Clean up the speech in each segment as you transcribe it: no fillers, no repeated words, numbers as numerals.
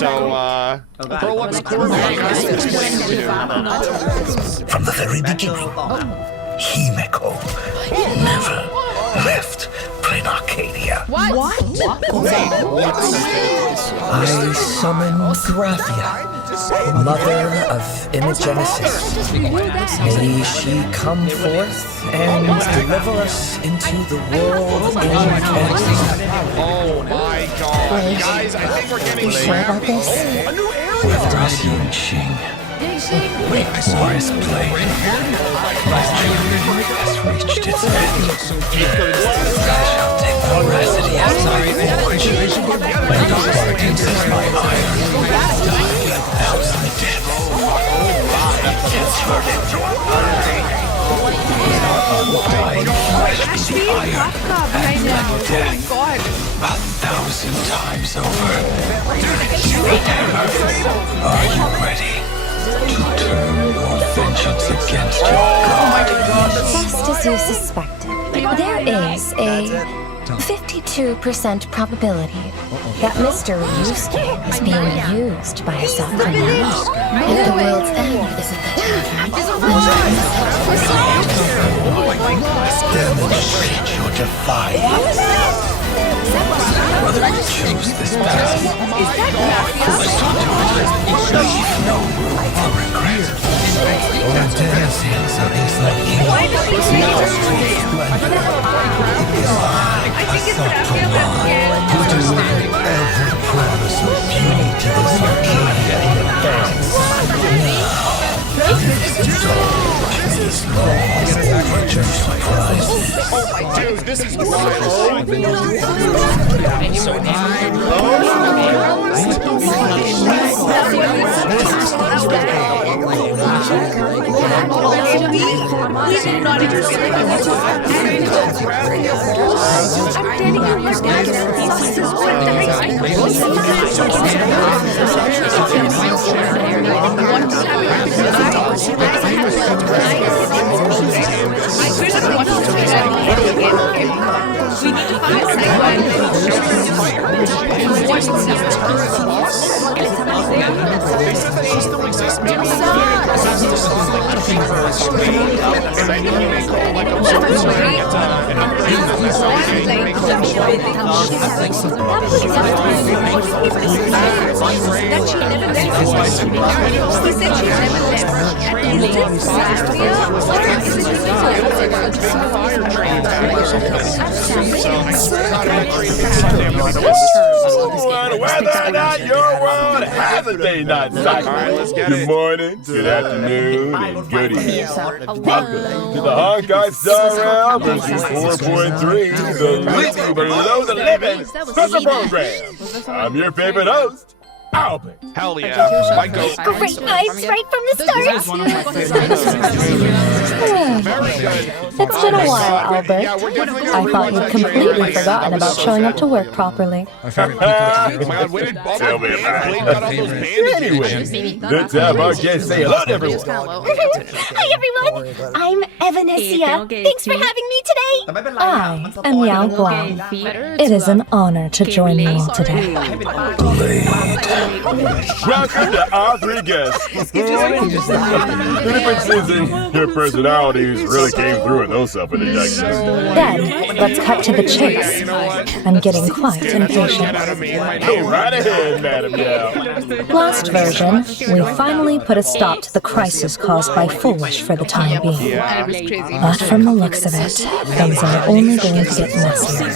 So, prologue's coordinating us. From the very beginning, Himeko never left Plain Arcadia. What? I summon Graphia, mother of Imagenesis. May she come forth and deliver us into the world in Kansas. Oh my god. Guys, I think we're getting sure about this? a new area. With Russian Shing, Forest Blade, my journey has reached its end. I shall take veracity as my forge, and darkness as my iron. Thousand deaths. It's hurting to undying flesh be the iron, and let death 1,000 times over. Are you ready to turn your vengeance against your god? Just as you suspected, there is a 52% probability that Mr. Ryusuke is being used by a self-renowned. If the world's end isn't the Demonstrate your defiance. Whether you choose this path, leave no room for regret. Or dancing something like you. You do every promise of beauty to this Arcadia in advance. These laws to surprise. Dude, this is wild. Whether or not your world has a day night cycle. Good morning, good afternoon, and good evening. Welcome to the Honkai Star Rail version 4.3, the Lethe Below the Limit special program. I'm your favorite host, Albert. Hell yeah. My goat. great vibes right from the start. Very good. It's been a while, Albert. I thought you'd completely forgotten about showing up to work properly. Tell me about it. Anyway, let's have our guests say hello to everyone. Hi, everyone. I'm Evanesia. Thanks for having me today. I am Yao Guang. It is an honor to join you all today. Welcome to our three guests. The differences in your personalities really came through in those self-introductions. Then, let's cut to the chase. I'm getting quite impatient. Go right ahead, Madam Yao. Last version, we finally put a stop to the crisis caused by Foolish for the time being. But from the looks of it, things are only going to get messier.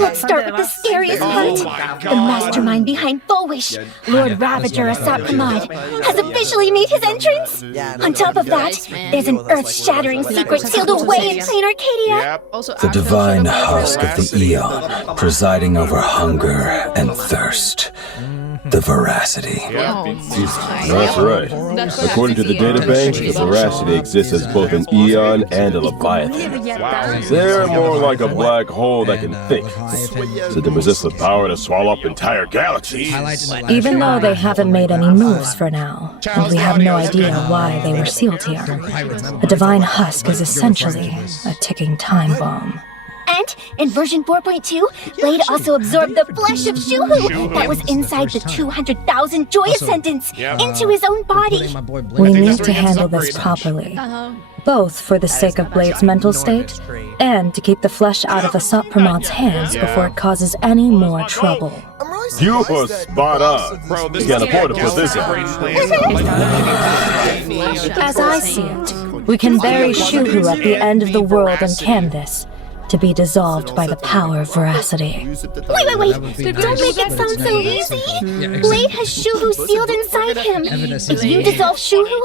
Let's start with the scariest part. The mastermind behind Foolish, Lord Ravager Asap Kamad, has officially made his entrance. On top of that, there's an earth-shattering secret sealed away in Plain Arcadia. The divine husk of the Eon, presiding over hunger and thirst. The veracity. That's right. According to the databank, the veracity exists as both an Eon and a Leviathan. They're more like a black hole that can think, so they possess the power to swallow up entire galaxies. Even though they haven't made any moves for now, and we have no idea why they were sealed here, the divine husk is essentially a ticking time bomb. And in version 4.2, Blade also absorbed the flesh of Shuhu that was inside the 200,000 Joy Ascendants into his own body. We need to handle this properly, both for the sake of Blade's mental state and to keep the flesh out of Asap Pramad's hands before it causes any more trouble. You were spot on. You can't afford to put this out. As I see it, we can bury Shuhu at the end of the world in canvas, to be dissolved by the power of veracity. Wait! Don't make it sound so easy! Blade has Shuhu sealed inside him. If you dissolve Shuhu,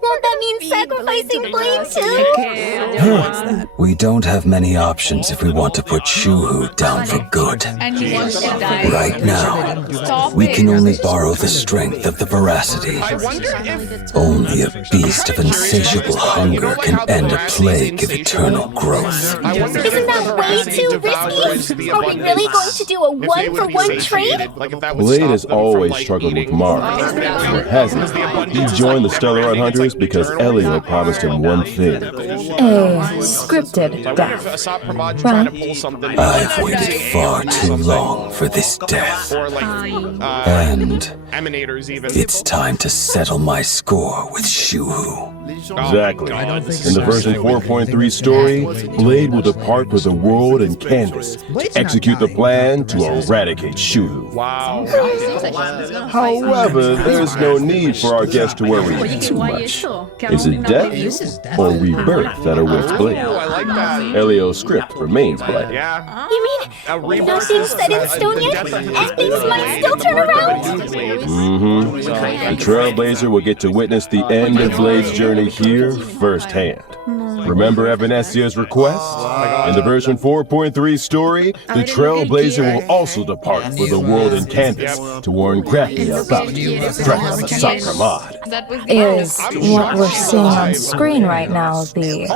won't that mean sacrificing Blade too? We don't have many options if we want to put Shuhu down for good. Right now, we can only borrow the strength of the veracity. Only a beast of insatiable hunger can end a plague of eternal growth. Isn't that way too risky? Are we really going to do a one-for-one trade? Blade has always struggled with Mars, or hasn't. He joined the Stellar Hunters because Elio promised him one thing. A scripted death, right? I've waited far too long for this death. And it's time to settle my score with Shuhu. Exactly. In the version 4.3 story, Blade will depart for the world in canvas to execute the plan to eradicate Shuhu. However, there's no need for our guest to worry too much. Is it death or rebirth that awaits Blade? Elio's script remains blank. You mean nothing's set in stone yet, and things might still turn around? The Trailblazer will get to witness the end of Blade's journey here firsthand. Remember Evanesia's request? In the version 4.3 story, the Trailblazer will also depart for the world in canvas to warn Graphia about the threat of Asap Pramad. Is what we're seeing on screen right now the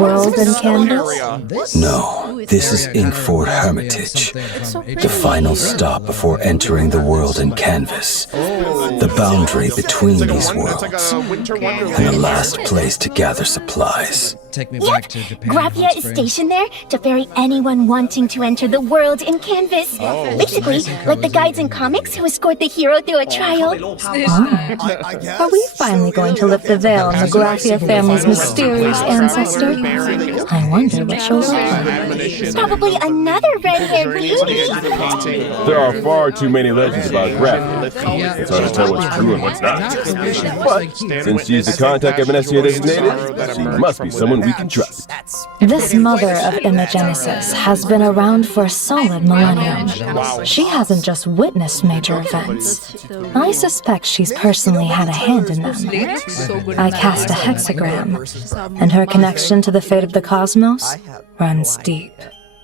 world in canvas? No, this is Inkford Hermitage, the final stop before entering the world in canvas, the boundary between these worlds, and the last place to gather supplies. Graphia is stationed there to ferry anyone wanting to enter the world in canvas. Basically, like the guides in comics who escort the hero through a trial. Are we finally going to lift the veil on the Graphia family's mysterious ancestor? I wonder what she'll look like. Probably another red-haired beauty. There are far too many legends about Graphia. It's hard to tell what's true and what's not. But since she's the contact Evanesia designated, she must be someone we can trust. This mother of Imagenesis has been around for a solid millennium. She hasn't just witnessed major events. I suspect she's personally had a hand in them. I cast a hexagram, and her connection to the fate of the cosmos runs deep.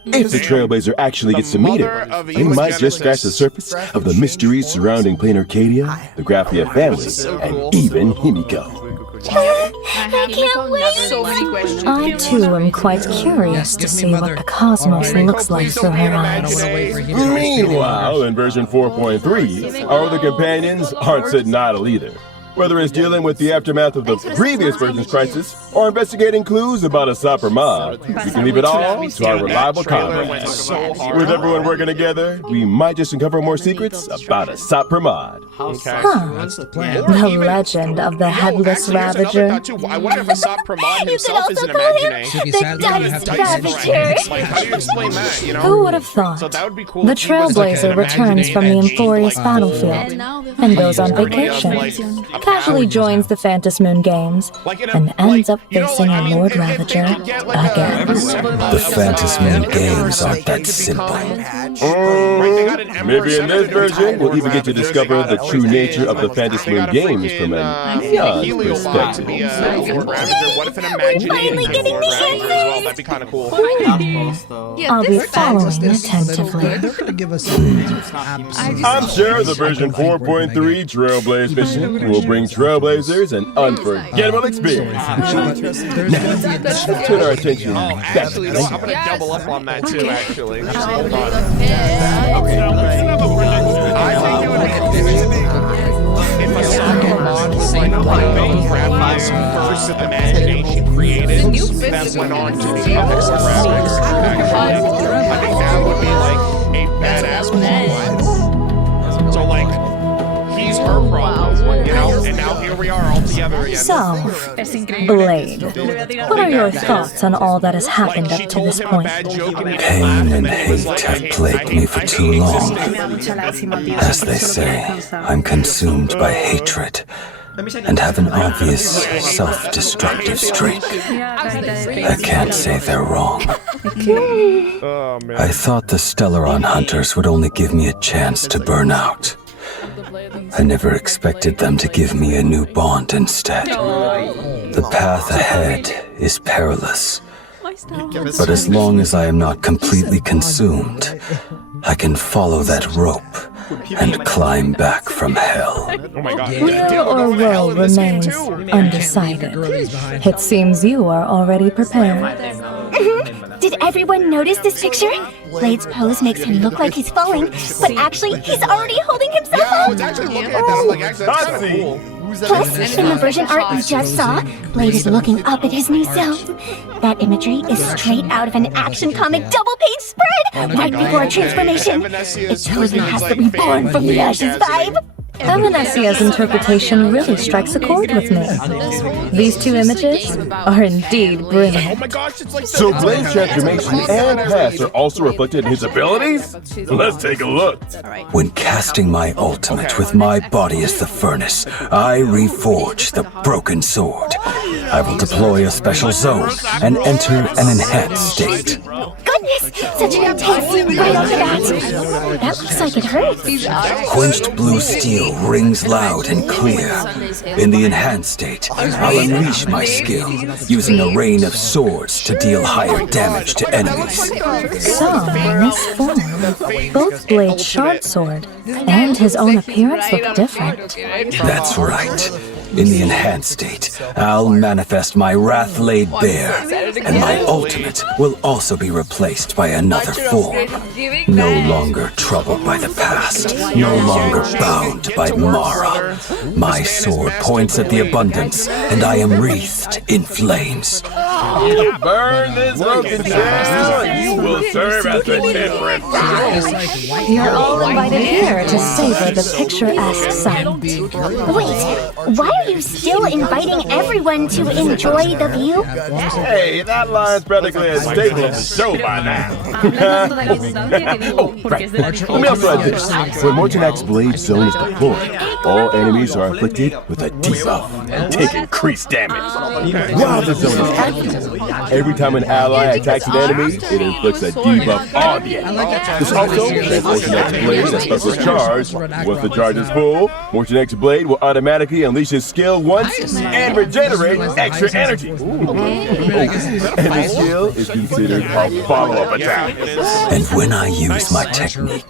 If the Trailblazer actually gets to meet her, they might just scratch the surface of the mysteries surrounding Plain Arcadia, the Graphia family, and even Himiko. I can't wait! I too am quite curious to see what the cosmos looks like through her eyes. Meanwhile, in version 4.3, our other companions aren't sitting idle either. Whether it's dealing with the aftermath of the previous version's crisis or investigating clues about Asap Pramad, we can leave it all to our reliable comrades. With everyone working together, we might just uncover more secrets about Asap Pramad. The legend of the Headless Ravager. I wonder if Asap Pramad himself is an imagination. The Dust Ravager. Like, how do you explain that, you know? Who would have thought? So that would be cool The if he was, like, Trailblazer an returns from the imagining Emphorius edgy, battlefield and goes on vacation. Casually joins the Phantom Moon Games and ends up facing a Lord Ravager again. The Phantom Moon Games aren't that simple. Maybe in this version, we'll even get to discover the true nature of the Phantom Moon Games from an young perspective. What if an imagination getting the as well? That'd be kind of cool. I'll be following attentively. I'm sure the version 4.3 Trailblaze mission will bring Trailblazers an unforgettable experience. Now, let's turn our attention back to Actually, the I'm gonna double up on that too, actually. Hold on. I think it would if Asap Pramad was like Graphia was first the mandate she created, that went on to become the graphics. I think that would be like a badass plotline. So like, he's her problem, you know, and now here we are all together again. So, Blade, what are your thoughts on all that has happened up to this point? Pain and hate have plagued me for too long. As they say, I'm consumed by hatred and have an obvious self-destructive streak. I can't say they're wrong. I thought the Stellaron Hunters would only give me a chance to burn out. I never expected them to give me a new bond instead. The path ahead is perilous. But as long as I am not completely consumed, I can follow that rope and climb back from hell. Will or woe remains undecided. It seems you are already prepared. Did everyone notice this picture? Blade's pose makes him look like he's falling, but actually, he's already holding himself up. I was actually looking at this, like, actually, that's kind of cool. Plus, in the version art we just saw, Blade is looking up at his new self. That imagery is straight out of an action comic double-page spread right before a transformation. It totally has the reborn from the ashes vibe. Evanesia's interpretation really strikes a chord with me. These two images are indeed brilliant. So Blade's transformation and past are also reflected in his abilities? Let's take a look. When casting my ultimate with my body as the furnace, I reforge the broken sword. I will deploy a special zone and enter an enhanced state. Goodness, such an intense scene right off the bat. That looks like it hurts. Quenched blue steel rings loud and clear. In the enhanced state, I'll unleash my skill, using a rain of swords to deal higher damage to enemies. So, in this form, both Blade's shard sword and his own appearance look different. That's right. In the enhanced state, I'll manifest my wrath laid bare, and my ultimate will also be replaced by another form. No longer troubled by the past, no longer bound by Mara. My sword points at the abundance, and I am wreathed in flames. Burn this broken down! You will serve as the temperate fire! You're all invited here to savor the picturesque sight. Wait, why are you still inviting everyone to enjoy the view? Hey, that line's practically a staple of the show by now. Oh, right. Let me also add this. When Mortonak's blade zone is deployed, all enemies are afflicted with a debuff and take increased damage. While the zone is active, every time an ally attacks an enemy, it inflicts a debuff on the enemy. This also translates Mortonak's blade as special charge. Once the charge is full, Mortonak's blade will automatically unleash his skill once and regenerate extra energy. And this skill is considered a follow-up attack. And when I use my technique,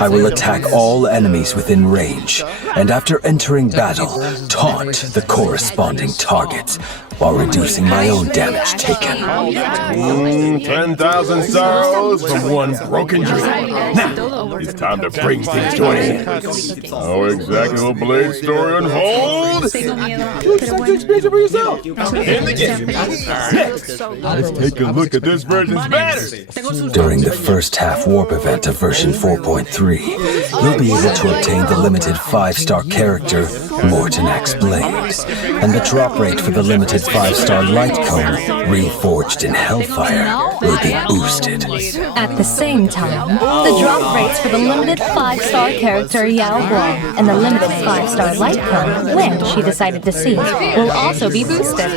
I will attack all enemies within range, and after entering battle, taunt the corresponding targets, while reducing my own damage taken. 10,000 sorrows from one broken dream. Now, it's time to bring things to an end. How exactly will Blade's story unfold? You expect to experience it for yourself. In the game. Next, let's take a look at this version's banners. During the first half warp event of version 4.3, you'll be able to obtain the limited 5-star character, Mortonak's Blade, and the drop rate for the limited 5-star light cone, reforged in Hellfire, will be boosted. At the same time, the drop rates for the limited 5-star character Yao Guo and the limited 5-star light cone, when she decided to see, will also be boosted.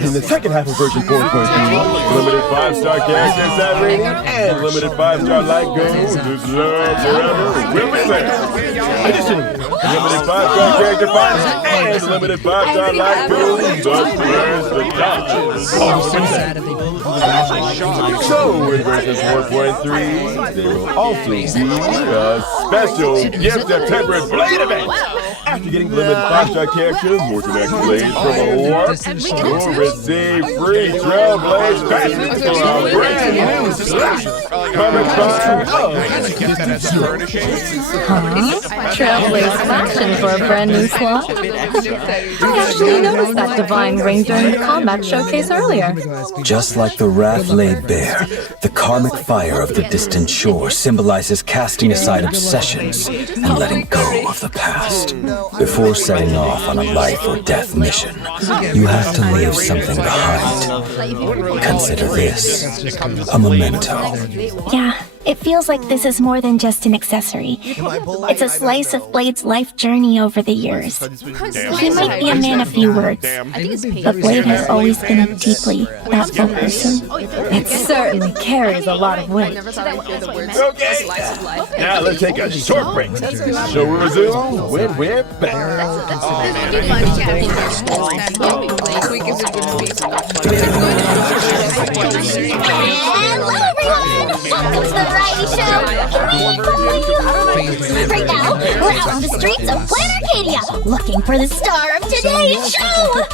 In the second half of version 4.3, limited 5-star character stat rating and limited 5-star light cone, just love forever will be there. Additionally, limited 5-star character fighters and limited 5-star light cone, so in version 4.3, there will also be a special gift of temperate blade event. After getting limited 5-star character, more than accolades from awards, you'll receive free Trailblaze passes for our brand new slot. Comic Trailblaze fashion for a brand new slot? I actually noticed that divine ring during the combat showcase earlier. Just like the wrath-laid bear, the karmic fire of the distant shore symbolizes casting aside obsessions and letting go of the past. Before setting off on a life or death mission, you have to leave something behind. Consider this a memento. Yeah, it feels like this is more than just an accessory. It's a slice of Blade's life journey over the years. He might be a man of few words, but Blade has always been a deeply thoughtful person. It certainly carries a lot of weight. Okay, now let's take a short break. Show will resume when we're back. Hello everyone! Welcome to the variety show! Can we follow you home? Right now, we're out on the streets of Planet Arcadia, looking for the star of today's show!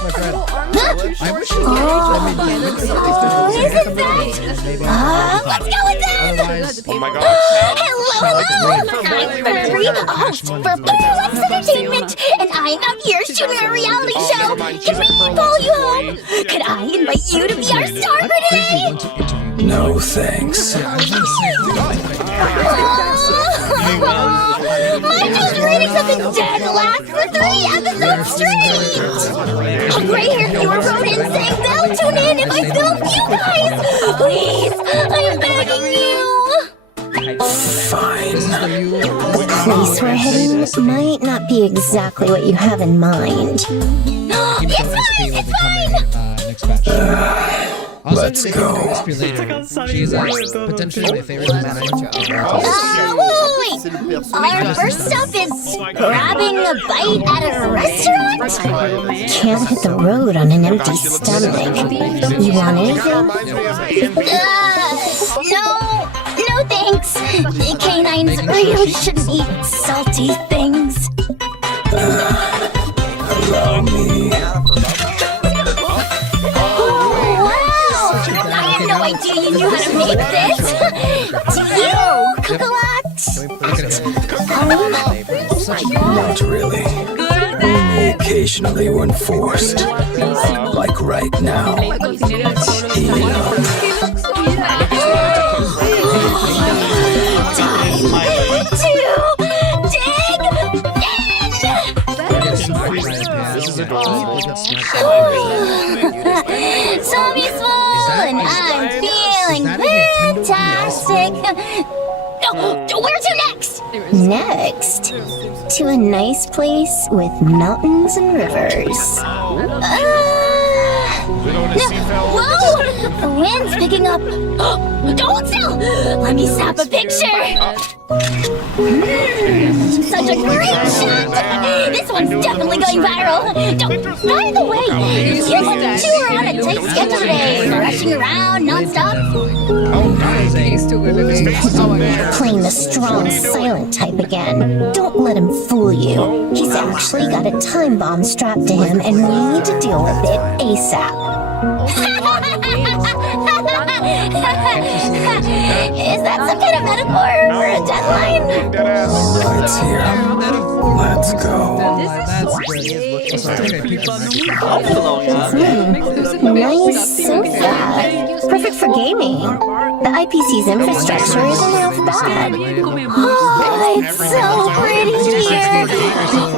Oh, isn't that? Let's go with them! Oh my God. Hello! I'm Furry, a host for Prologue Entertainment, and I'm out here shooting a reality show! Can we follow you home? Could I invite you to be our star for today? No thanks. My news ratings have been dead last for 3 episodes straight! A gray-haired viewer wrote in saying they'll tune in if I film you guys! Please, I'm begging you! Fine. The place we're heading might not be exactly what you have in mind. It's fine! Let's go. She's potentially my favorite manager. Wait! Our first stop is grabbing a bite at a restaurant? Can't hit the road on an empty stomach. You want anything? No thanks. Canines really shouldn't eat salty things. Allow me. No idea you knew how to make this! Do you, Cocolat? Not really. Only occasionally when forced. Like right now. Heat up. Time to dig in! Zombie Swoon! I'm feeling fantastic! Where to next? Next? To a nice place with mountains and rivers. Whoa! The wind's picking up. Don't still! Let me snap a picture! Such a great shot! This one's definitely going viral! By the way, you two are on a tight schedule today, rushing around non-stop. Playing the strong, silent type again. Don't let him fool you. He's actually got a time bomb strapped to him, and we need to deal with it ASAP. Is that some kind of metaphor for a deadline? Lights here. Let's go. Nice sofa. Perfect for gaming. The IPC's infrastructure isn't half bad. Oh, it's so pretty here.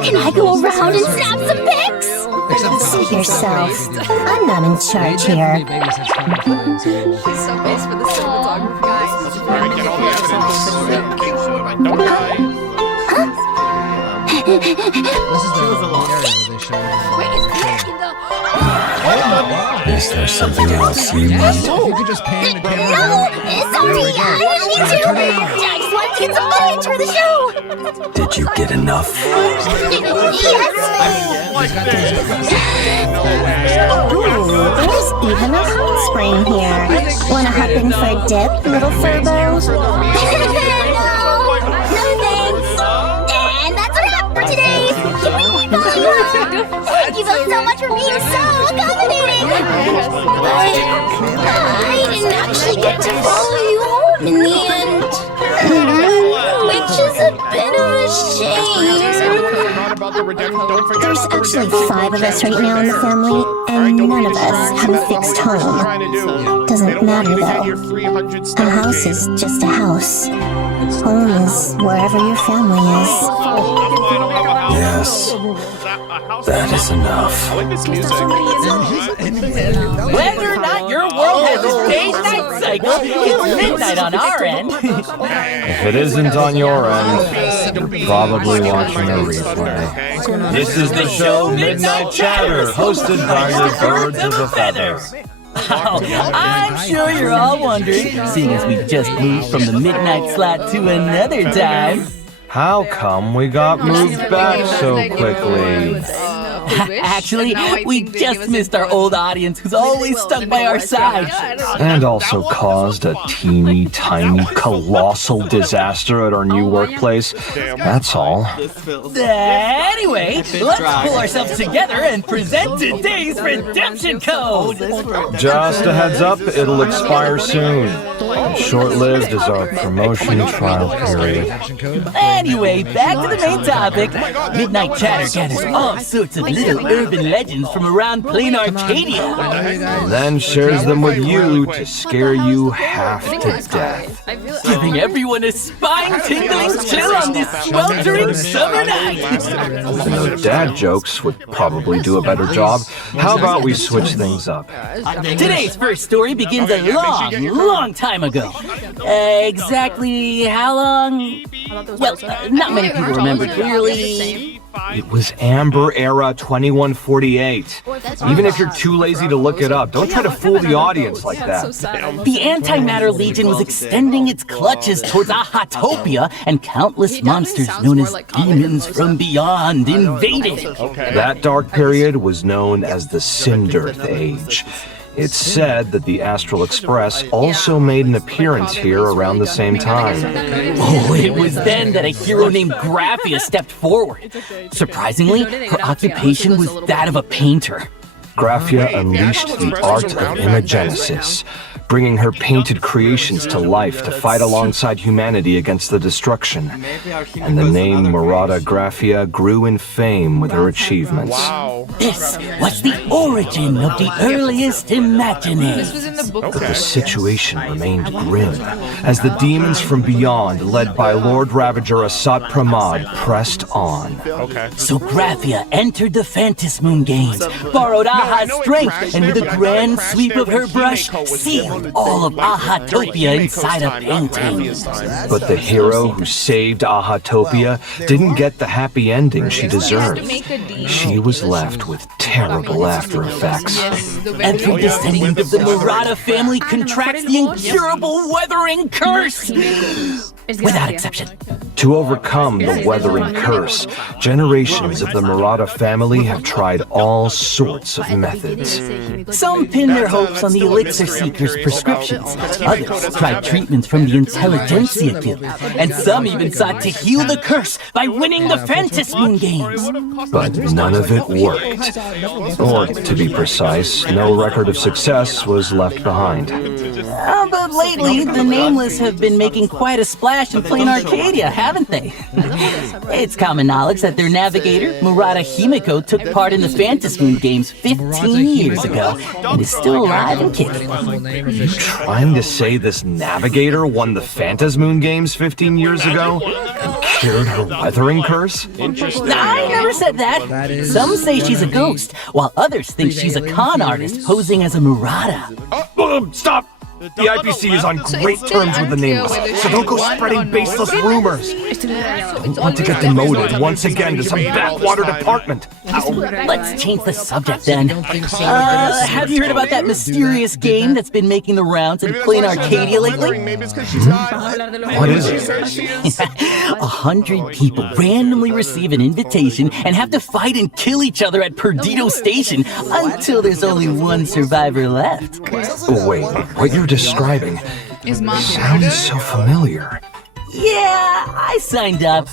Can I go around and snap some pics? Suit yourself. I'm not in charge here. Is there something else you need? No, sorry, I didn't mean to. I just wanted to get some footage for the show. Did you get enough? Yes. Ooh, there's even a hot spring here. Wanna hop in for a dip, little Furbo? No thanks. And that's a wrap for today. Can we you both so much for being so accommodating! I didn't actually get to follow you home in the end. Which is a bit of a shame. There's actually 5 of us right now in the family, and none of us have a fixed home. Doesn't matter though. A house is just a house. Home is wherever your family is. Yes, that is enough. Whether or not your world has a day-night cycle, it's midnight on our end. If it isn't on your end, you're probably watching a replay. This is the show Midnight Chatter, hosted by your birds of a feather. Oh, I'm sure you're all wondering, seeing as we just moved from the midnight slot to another time. How come we got moved back so quickly? Actually, we just missed our old audience who's always stuck by our side. And also caused a teeny tiny colossal disaster at our new workplace. That's all. Anyway, let's pull ourselves together and present today's redemption code. Just a heads up, it'll expire soon. Short-lived is our promotion trial period. Anyway, back to the main topic. Midnight Chatter gathers all sorts of little urban legends from around plain Arcadia. Then shares them with you to scare you half to death. Giving everyone a spine-tingling chill on this sweltering summer night. Even though dad jokes would probably do a better job, how about we switch things up? Today's first story begins a long time ago. Exactly how long? Well, not many people remember clearly. It was Amber Era 2148. Even if you're too lazy to look it up, don't try to fool the audience like that. The Antimatter Legion was extending its clutches towards Ahatopia, and countless monsters known as demons from beyond invaded. That dark period was known as the Cinderth Age. It's said that the Astral Express also made an appearance here around the same time. Oh, it was then that a hero named Graphia stepped forward. Surprisingly, her occupation was that of a painter. Graphia unleashed the art of imagenesis, bringing her painted creations to life to fight alongside humanity against the destruction. And the name Murata Graphia grew in fame with her achievements. This was the origin of the earliest imaginings. But the situation remained grim, as the demons from beyond, led by Lord Ravager Asat Pramad, pressed on. So Graphia entered the Phantasmoon Games, borrowed Aha's strength, and with a grand sweep of her brush, sealed all of Ahatopia inside a painting. But the hero who saved Ahatopia didn't get the happy ending she deserved. She was left with terrible after effects. Every descendant of the Murata family contracts the incurable weathering curse, without exception. To overcome the weathering curse, generations of the Murata family have tried all sorts of methods. Some pinned their hopes on the Elixir Seeker's prescriptions. Others tried treatments from the Intelligentsia Guild. And some even sought to heal the curse by winning the Phantasmoon Games. But none of it worked. Or, to be precise, no record of success was left behind. But lately, the Nameless have been making quite a splash in plain Arcadia, haven't they? It's common knowledge that their navigator, Murata Himiko, took part in the Phantasmoon Games 15 years ago and is still alive and kicking. You trying to say this navigator won the Phantasmoon Games 15 years ago and cured her weathering curse? I never said that. Some say she's a ghost, while others think she's a con artist posing as a Murata. Stop! The IPC is on great terms with the Nameless, so don't go spreading baseless rumors. Don't want to get demoted once again to some backwater department. Let's change the subject then. Have you heard about that mysterious game that's been making the rounds in plain Arcadia lately? What is it? 100 people randomly receive an invitation and have to fight and kill each other at Perdido Station until there's only one survivor left. Wait, what you're describing sounds so familiar. Yeah, I signed up,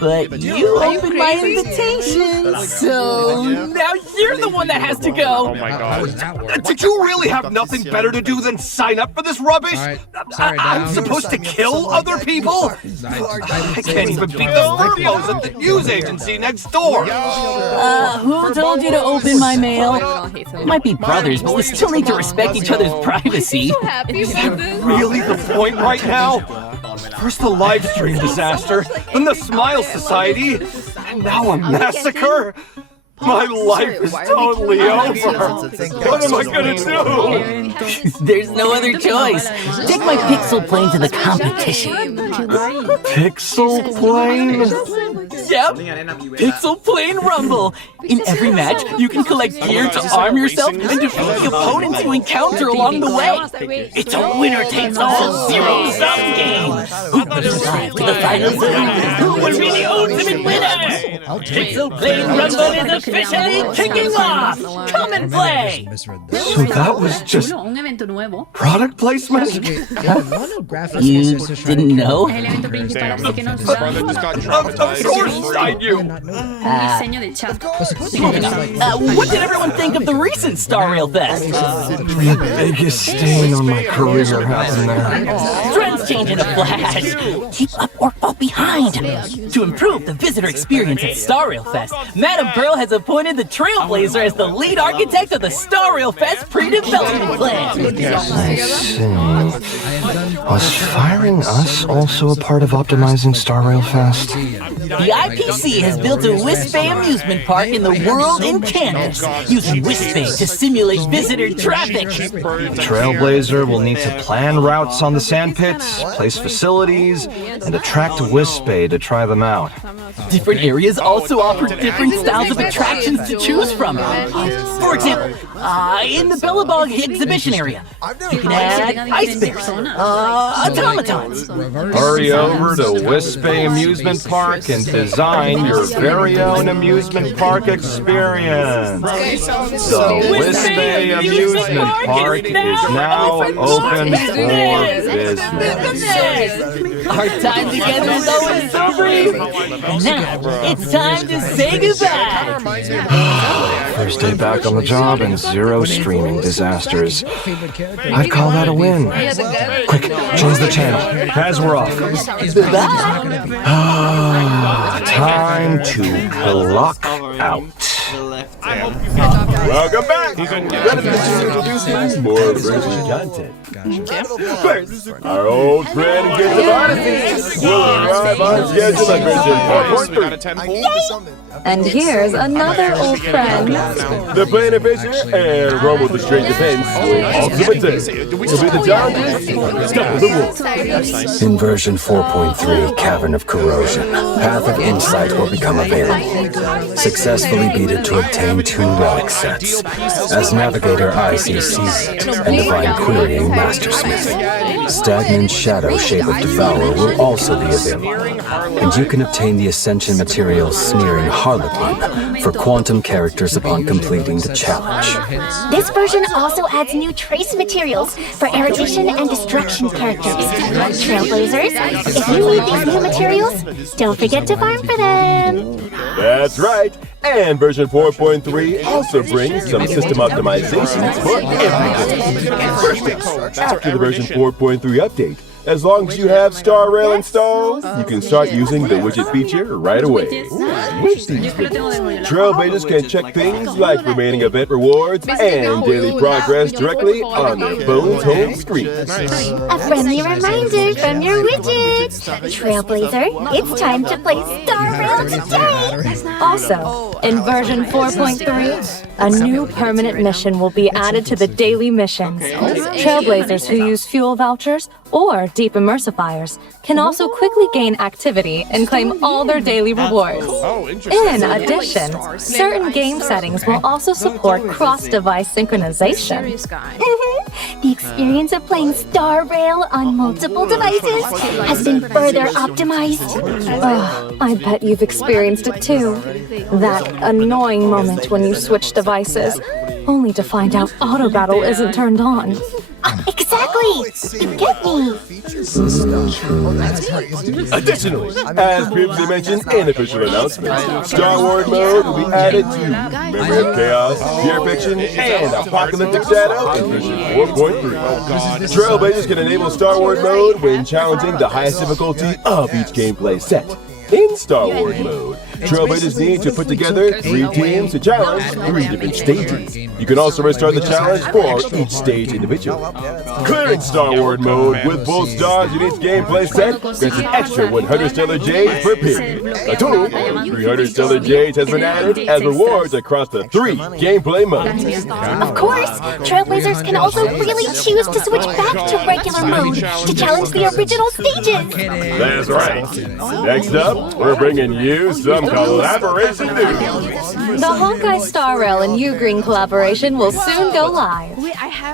but you opened my invitation, so now you're the one that has to go. Oh my How does god. that work? Did you really have nothing better to do than sign up for this rubbish? All right, sorry, I'm down. supposed to kill other people? I can't even beat the thermos at the news agency next door. Who told you to open my mail? Might be brothers, but we still need to respect each other's privacy. Is that really the point right now? First the live stream disaster, then the Smile Society, and now a massacre? My life is totally over. What am I gonna do? There's no other choice. Take my pixel plane to the competition. Pixel plane? Yep, Pixel Plane Rumble. In every match, you can collect gear to arm yourself and defeat the opponents you encounter along the way. It's a winner-takes-all zero-sum game. Who will survive to the final zone? Who will be the ultimate winner? Pixel Plane Rumble is officially kicking off. Come and play. So that was just product placement? You didn't know? Damn, his brother just got Of traumatized. course I do. What did everyone think of the recent Star Rail Fest? The biggest stain on my career happened there. Trends change in a flash. Keep up or fall behind. To improve the visitor experience at Star Rail Fest, Madam Pearl has appointed the Trailblazer as the lead architect of the Star Rail Fest pre-development plan. I see. Was firing us also a part of optimizing Star Rail Fest? The IPC has built a Wisp Bay amusement park in the world in Canvas, using Wisp Bay to simulate visitor traffic. Trailblazer will need to plan routes on the sand pits, place facilities, and attract Wisp Bay to try them out. Different areas also offer different styles of attractions to choose from. For example, in the Billabong exhibition area, you can add ice bears, automatons. Hurry over to Wisp Bay Amusement Park and design your very own amusement park experience. The Wisp Bay Amusement Park is now open for business. Our time together is always so brief. And now, it's time to say goodbye. First day back on the job and zero streaming disasters. I'd call that a win. Quick, change the channel. As we're off. Time to clock out. Welcome back! Ready to introduce you more version content. First, our old friend and kids of Odyssey will arrive on schedule at version 4.3. And here's another old friend. The Plane Fisher and Romo the Strange Defense will also return. It'll be the time stop the wolf. In version 4.3, Cavern of Corrosion, Path of Insight will become available. Successfully beat it to obtain 2 relic sets, as Navigator IC Seasoned and Divine Querying Mastersmith. Stagnant Shadow Shape of Devourer will also be available, and you can obtain the Ascension material Sneering Harlequin for quantum characters upon completing the challenge. This version also adds new trace materials for erudition and destruction characters. Trailblazers, if you need these new materials, don't forget to farm for them. That's right. And version 4.3 also brings some system optimizations for everything. First, after the version 4.3 update, as long as you have Star Rail installed, you can start using the widget feature right away. With these widgets, Trailblazers can check things like remaining event rewards and daily progress directly on their phone's home screen. A friendly reminder from your widget. Trailblazer, it's time to play Star Rail today. Also, in version 4.3, a new permanent mission will be added to the daily missions. Trailblazers who use fuel vouchers or deep immersifiers can also quickly gain activity and claim all their daily rewards. In addition, certain game settings will also support cross-device synchronization. The experience of playing Star Rail on multiple devices has been further optimized. Ugh, I bet you've experienced it too. That annoying moment when you switch devices, only to find out auto battle isn't turned on. Exactly! Exactly! You get me! Additionally, as previously mentioned in official announcement, Star Wars mode will be added to Memory of Chaos, Pure Fiction, and Apocalyptic Shadow in version 4.3. Trailblazers can enable Star Wars mode when challenging the highest difficulty of each gameplay set. In Star Wars mode, Trailblazers need to put together 3 teams to challenge 3 different stages. You can also restart the challenge for each stage individually. Clearing Star Wars mode with full stars in each gameplay set grants an extra 100 stellar jades per period. A total of 300 stellar jades has been added as rewards across the 3 gameplay modes. Of course, Trailblazers can also freely choose to switch back to regular mode to challenge the original stages. That's right. Next up, we're bringing you some collaboration news. The Honkai Star Rail and U-Green collaboration will soon go live.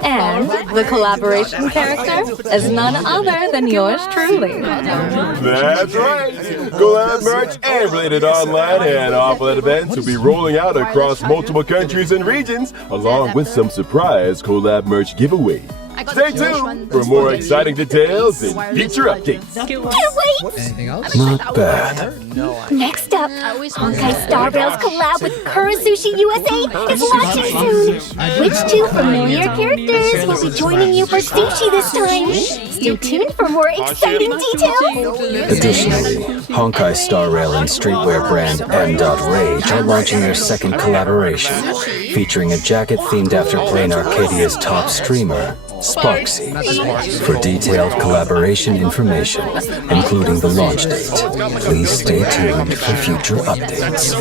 And the collaboration character is none other than yours truly. That's right. Collab merch and related online and offline events will be rolling out across multiple countries and regions, along with some surprise collab merch giveaway. Stay tuned for more exciting details and future updates. Can't wait! Anything else? Not bad. Next up, Honkai Star Rail's collab with Kurasushi USA is launching soon. Which 2 familiar characters will be joining you for sushi this time? Stay tuned for more exciting details. Additionally, Honkai Star Rail and streetwear brand M.Rage are launching their second collaboration, featuring a jacket themed after Plain Arcadia's top streamer, Sparksy. For detailed collaboration information, including the launch date, please stay tuned for future updates.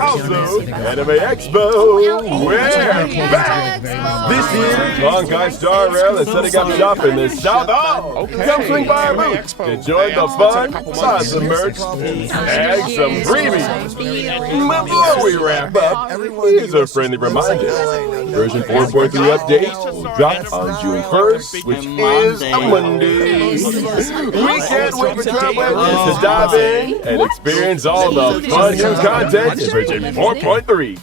Also, Anime Expo, we're back! This year, Honkai Star Rail is setting up shop in the South Hall. Come swing by our booth to join the fun, buy some merch, and some freebies. Before we wrap up, here's a friendly reminder. Version 4.3 update will drop on June 1st, which is a Monday. We can't wait for Trailblazers to dive in and experience all the fun new content in version 4.3.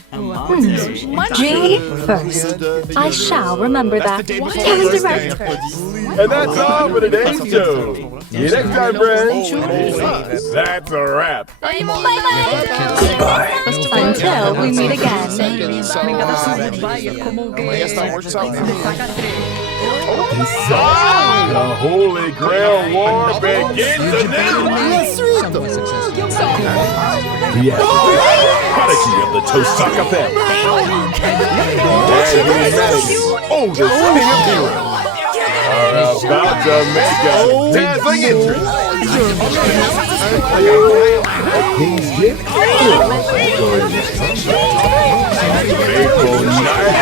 June 1st. I shall remember that. Calendar marked. And that's all for today's show. See you next time, friends. That's a wrap. Goodbye. Until we meet again. The Holy Grail War begins anew. Reactors, prodigy of the Tosaka family. And humanity's oldest thing of heroes are about to make a dazzling entrance. A king's gift, Guardian's contract. Faithful knight